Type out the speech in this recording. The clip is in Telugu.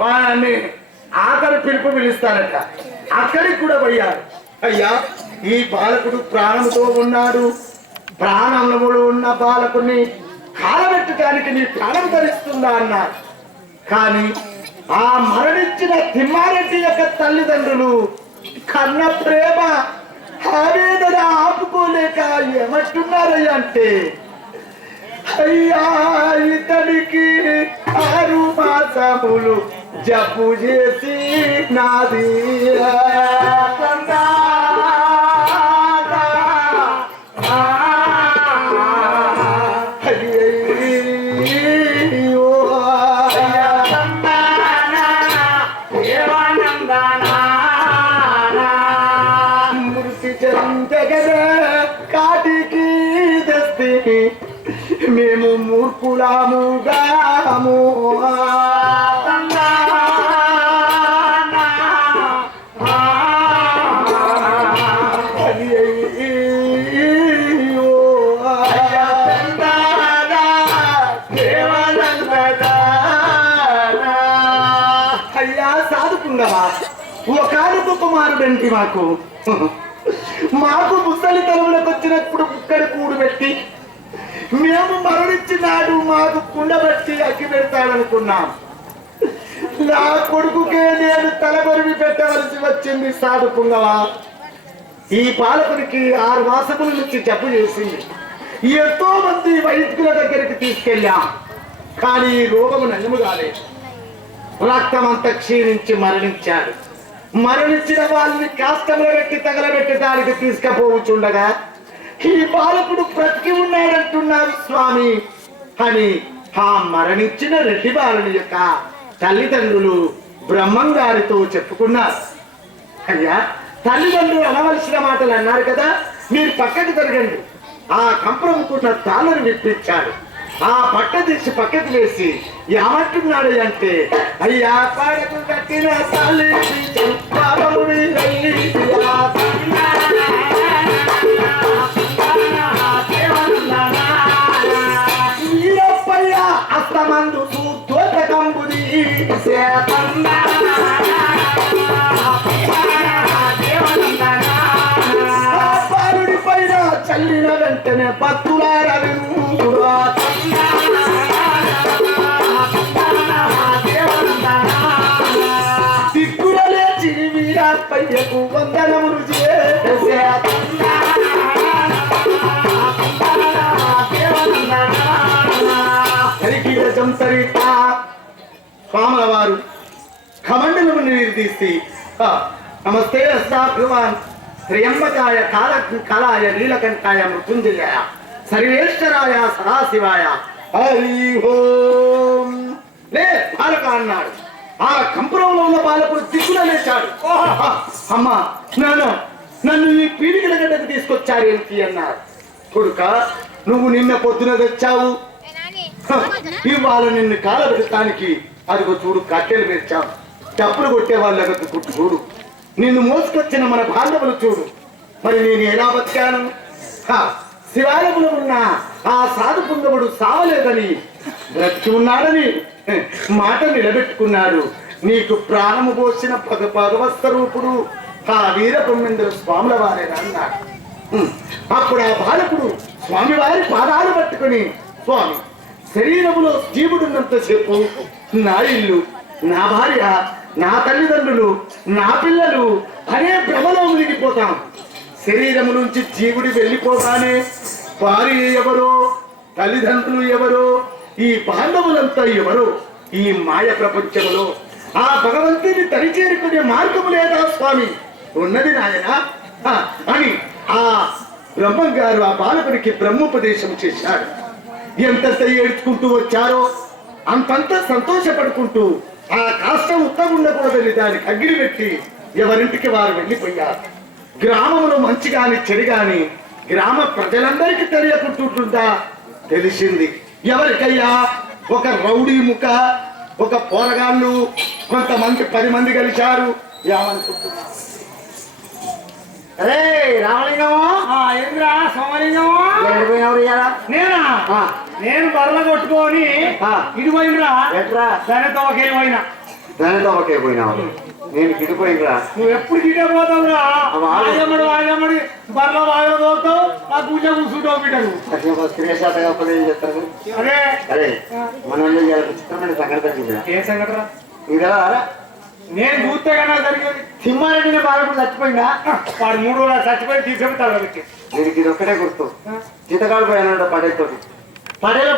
వాళ్ళని ఆఖరి పిలుపు పిలుస్తానట అక్కడికి కూడా పోయారు. అయ్యా ఈ బాలకుడు ప్రాణంతో ఉన్నాడు. ప్రాణములు ఉన్న బాలకుని కాలబెట్టడానికి నీ ప్రాణం ధరిస్తుందా అన్నారు. కానీ ఆ మరణించిన తిమ్మారెడ్డి యొక్క తల్లిదండ్రులు కన్న ప్రేమ ఆవేదన ఆపుకోలేక ఏమంటున్నారయ్యా అంటే అయ్యా ఇతనికి ఆరు మాసములు జబ్బు చేసి నాది కాటికి తెస్తే మేము మూర్ఖులాముగాము అయ్యయ్యో. ఉండవా? ఒకనొక కుమారుడంటి మాకు? మాకు ముసలి తలములకు వచ్చినప్పుడు కుక్కడి కూడు పెట్టి మేము మరణించినాడు మాకు కుండబట్టి అగ్గి పెడతాడనుకున్నాం. నా కొడుకుకే నేను తలబొరివి పెట్టవలసి వచ్చింది సాధు పుంగవా. ఈ పాలకునికి ఆరు మాసముల నుంచి జబ్బు చేసింది ఎంతో మంది వైద్యుల దగ్గరికి తీసుకెళ్ళాం. కానీ రోగము నయము కాలేదు. రక్తం అంతా క్షీణించి మరణించాడు. మరణించిన వాళ్ళని కాష్టంలో పెట్టి తగలబెట్టి దానికి తీసుకుపోవచ్చుండగా ఈ బాలకుడు బ్రతికి ఉన్నాడంటున్నారు స్వామి. అని ఆ మరణించిన రెడ్డి బాలుని యొక్క తల్లిదండ్రులు బ్రహ్మం గారితో చెప్పుకున్నారు. అయ్యా తల్లిదండ్రులు అనవలసిన మాటలు అన్నారు కదా మీరు పక్కకి తిరగండి. ఆ కంపరముకున్న తాళను విప్పించారు ఆ పట్ట తీసి పక్కకు వేసి ఏమంటున్నాడు అంటే అయ్యా పడకు కట్టిన తల్లి పాపము అస్తమందు దోటకంబుది పాలుడి పైన చల్లిన వెంటనే వీరప్పయ్యకు వందనములు చేసే సరిత. స్వాముల వారు కమండలము నిర్దీసి "ఆ, నమస్తే అస్తాభ్యువాన్ శ్రీయంబకాయ కాల కళాయ నీలకంఠాయ మృత్యుంజయ. సర్వేశ్వరాయ సదాశివాయ. హరి హోం లే బాలక అన్నాడు. ఆ కంపురంలో ఉన్న బాలకుడు దిగున లేచాడు "ఆహా! అమ్మా నాన్న నన్ను ఈ పీడికల గడ్డకు తీసుకొచ్చారేంటి అన్నారు. కొడుక నువ్వు నిన్న పొద్దున తెచ్చావు. ఇవాళ నిన్ను కాలబెట్టడానికి అదిగో చూడు కట్టెలు పెంచాం డప్పులు కొట్టే వాళ్ళకు గుట్టు చూడు. నిన్ను మోసుకొచ్చిన మన బాంధవులు చూడు. మరి నేను ఎలా బతికాను? హ, శివాలయంలో ఉన్న ఆ సాధు పుంగవుడు సావలేదని బ్రతికి ఉన్నాడని మాట నిలబెట్టుకున్నాడు నీకు ప్రాణము పోసిన పగ భగవత్ ఆ వీర వీరబ్రహ్మేంద్ర స్వాముల వారే అన్నాడు అప్పుడు ఆ బాలకుడు స్వామి వారి పాదాలు పట్టుకొని స్వామి శరీరములో జీవుడున్నంతసేపు నా ఇల్లు నా భార్య నా తల్లిదండ్రులు నా పిల్లలు అనే భ్రమలో మునిగిపోతాం. శరీరము నుంచి జీవుడి వెళ్ళిపోగానే భార్య ఎవరో తల్లిదండ్రులు ఎవరో ఈ బాంధవులంతా ఎవరు? ఈ మాయ ప్రపంచంలో ఆ భగవంతుని తరిచేరుకునే మార్గము లేదా స్వామి? ఉన్నది నాయన. అని ఆ బ్రహ్మం గారు ఆ బాలకుడికి బ్రహ్మోపదేశం చేశాడు ఎంతంత ఏడ్చుకుంటూ వచ్చారో అంతంత సంతోషపడుకుంటూ ఆ కాష్టం ఉత్తముండకూడదని దానికి అగ్గిరి పెట్టి ఎవరింటికి వారు వెళ్ళిపోయారు. గ్రామంలో మంచి గాని చెడు గాని గ్రామ ప్రజలందరికీ తెలియకుంటుంటుందా? తెలిసింది. ఎవరికయ్యా? ఒక రౌడీ ముఖ ఒక పోరగాళ్ళు కొంతమంది పది మంది కలిశారు అరే రామలింగము? ఏంద్రా సోమలింగము? నేనా ఆ, నేను బర్ల కొట్టుకొని ఆ. ఇటు పోయినరా? ఎట్రా? సరే తోకే పోయినా. దానితో నేను గిడిపోయినరా నువ్వు ఎప్పుడు పోతావురా? బర్ల ఆ పూజ కూర్చుంటావు ఏం చెప్తారు అదే అరే మన ఏ ఇంకా నేను చూస్తే కన్నా జరిగేది. సింహారెడ్డిని బాలప్పుడు చచ్చిపోయిందా? వాడు మూడు రోజులు చచ్చిపోయి తీసుకెళ్తాడు దీనికి ఇది ఒక్కటే గుర్తు. జీతకాడు పోయినాడు పడేతోటి. పడేలో